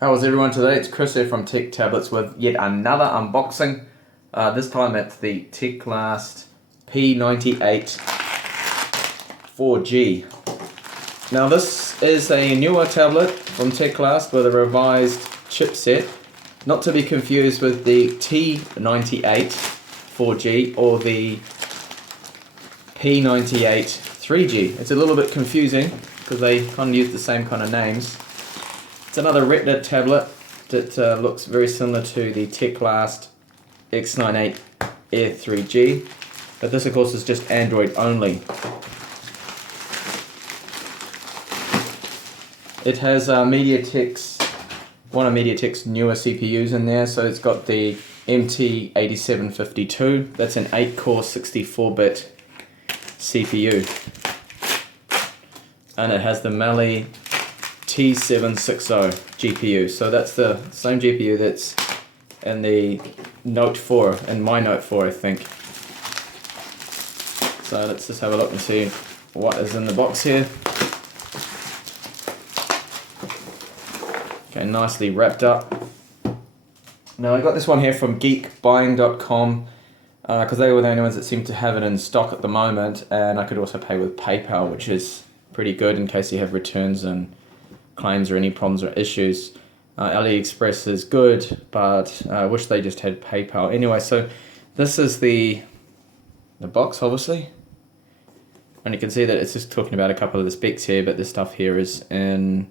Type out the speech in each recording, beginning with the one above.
How is everyone today? It's Chris here from Tech Tablets with yet another unboxing. This time it's the Teclast P98 4G. Now this is a newer tablet from Teclast with a revised chipset, not to be confused with the T98 4G or the P98 3G. It's a little bit confusing because they kind of use the same kind of names. It's another Retina tablet that looks very similar to the Teclast X98 Air 3G, but this of course is just Android only. It has one of MediaTek's newer CPUs in there, so it's got the MT8752, that's an 8-core 64-bit CPU, and it has the Mali T760 GPU, so that's the same GPU that's in the Note 4, in my Note 4 I think. So let's just have a look and see what is in the box here. Okay, nicely wrapped up. Now I got this one here from geekbuying.com because they were the only ones that seem to have it in stock at the moment, and I could also pay with PayPal, which is pretty good in case you have returns and claims or any problems or issues. AliExpress is good, but I wish they just had PayPal. Anyway, so this is the box, obviously, and you can see that it's just talking about a couple of the specs here, but this stuff here is in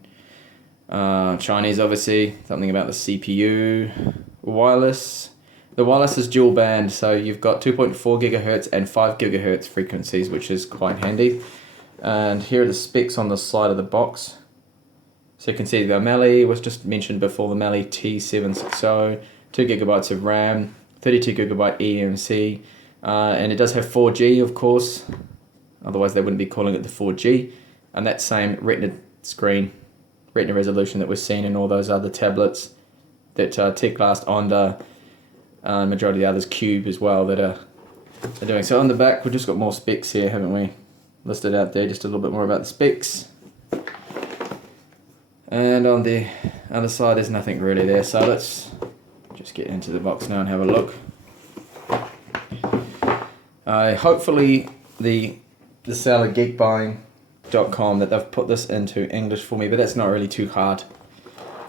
Chinese, obviously. Something about the CPU, wireless. The wireless is dual band, so you've got 2.4 gigahertz and 5 gigahertz frequencies, which is quite handy. And here are the specs on the side of the box. So you can see the Mali was just mentioned before, the Mali T760, 2 gigabytes of RAM, 32 gigabyte eMMC, and it does have 4G, of course, otherwise they wouldn't be calling it the 4G, and that same Retina screen, Retina resolution that we're seeing in all those other tablets that Teclast, Onda, majority of the others, Cube as well, that are doing. So on the back we've just got more specs here, haven't we, listed out there, just a little bit more about the specs. And on the other side there's nothing really there, so let's just get into the box now and have a look. Hopefully the seller geekbuying.com that they've put this into English for me, but that's not really too hard.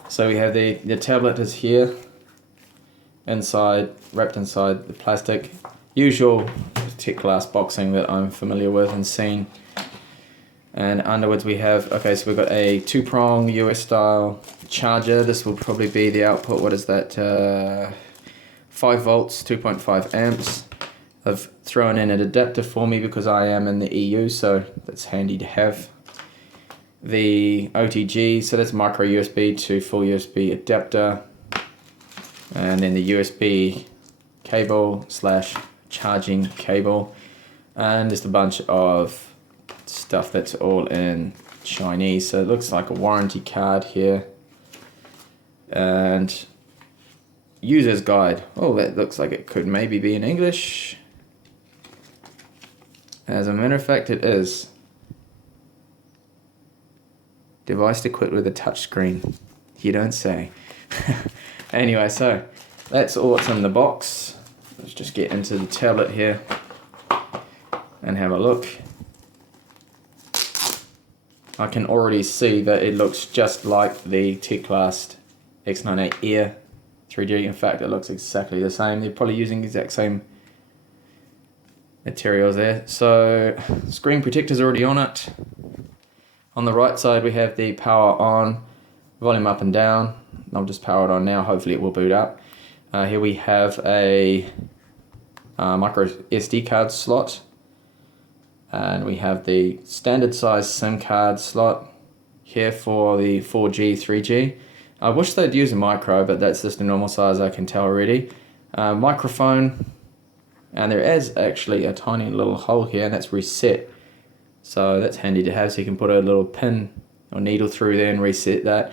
So we have the tablet is here, inside, wrapped inside the plastic, usual Teclast boxing that I'm familiar with and seen. And underwards we have, okay, so we've got a 2-prong US style charger. This will probably be the output, what is that, 5 volts, 2.5 amps. I've thrown in an adapter for me because I am in the EU, so that's handy to have. The OTG, so that's micro USB to full USB adapter. And then the USB cable / charging cable. And just a bunch of stuff that's all in Chinese, so it looks like a warranty card here, and user's guide. Oh, that looks like it could maybe be in English. As a matter of fact, it is. Device equipped with a touch screen. You don't say. Anyway, so that's all that's in the box. Let's just get into the tablet here and have a look. I can already see that it looks just like the Teclast X98 Air 3G. In fact, it looks exactly the same. They're probably using the exact same materials there. So, screen protector's already on it. On the right side we have the power on, volume up and down. I'll just power it on now, hopefully it will boot up. Here we have a micro SD card slot. And we have the standard size SIM card slot here for the 4G, 3G. I wish they'd use a micro, but that's just a normal size, I can tell already. Microphone, and there is actually a tiny little hole here, and that's reset. So that's handy to have, so you can put a little pin or needle through there and reset that.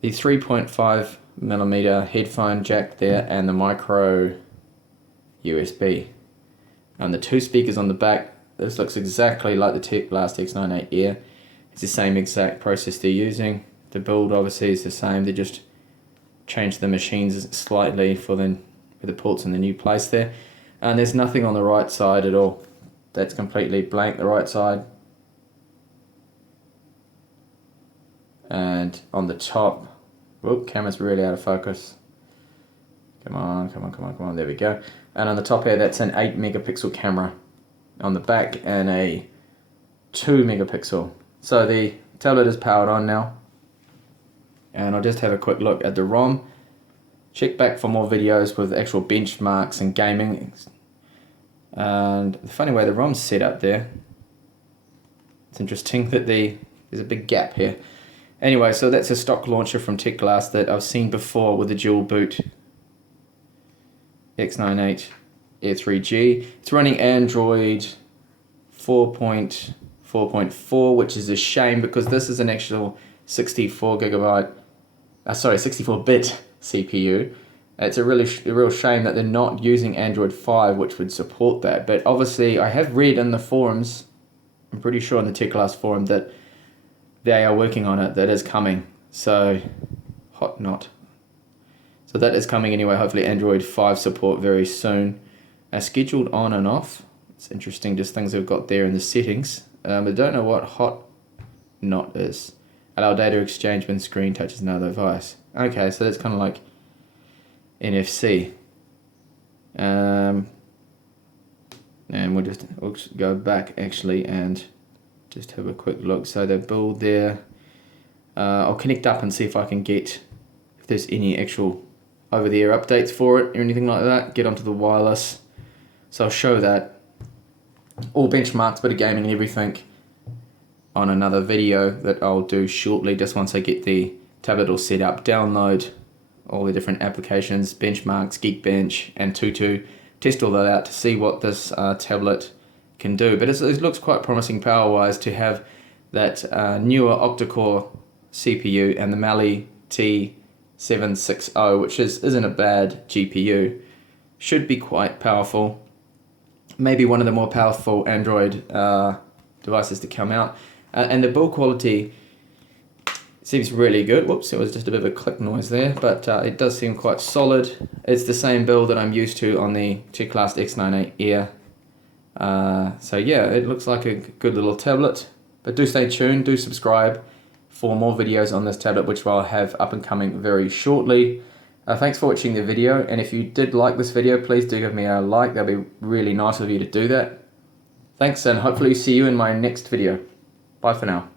The 3.5mm headphone jack there, and the micro USB. And the 2 speakers on the back. This looks exactly like the Teclast X98 Air. It's the same exact process they're using. The build obviously is the same. They're just changed the machines slightly for the ports in the new place there. And there's nothing on the right side at all. That's completely blank, the right side. And on the top, whoop, camera's really out of focus. Come on, there we go. And on the top here, that's an 8 megapixel camera on the back and a 2 megapixel. So the tablet is powered on now. And I'll just have a quick look at the ROM. Check back for more videos with actual benchmarks and gaming. And the funny way the ROM's set up there, it's interesting that there's a big gap here. Anyway, so that's a stock launcher from Teclast that I've seen before with the dual boot X98 Air 3G. It's running Android 4.4.4, which is a shame because this is an actual 64-bit CPU. It's a real shame that they're not using Android 5, which would support that. But obviously, I have read in the forums, I'm pretty sure in the Teclast forum, that they are working on it, that is coming. So, So that is coming anyway, hopefully Android 5 support very soon. Scheduled on and off. It's interesting, just things they've got there in the settings. I don't know what hot not is. Allow data exchange when screen touches another device. Okay, so that's kind of like NFC. And we'll go back actually and just have a quick look. So the build there. I'll connect up and see if I can get, if there's any actual over-the-air updates for it or anything like that. Get onto the wireless. So I'll show that. All benchmarks, bit of gaming and everything on another video that I'll do shortly, just once I get the tablet all set up. Download all the different applications, benchmarks, Geekbench and Tutu. Test all that out to see what this tablet can do. But it looks quite promising power-wise to have that newer octa-core CPU and the Mali T760, which isn't a bad GPU. Should be quite powerful. Maybe one of the more powerful Android devices to come out. And the build quality seems really good. Whoops, it was just a bit of a click noise there, but it does seem quite solid. It's the same build that I'm used to on the Teclast X98 Air. So yeah, it looks like a good little tablet. But do stay tuned, do subscribe for more videos on this tablet, which I'll have up and coming very shortly. Thanks for watching the video, and if you did like this video, please do give me a like. That'd be really nice of you to do that. Thanks, and hopefully see you in my next video. Bye for now.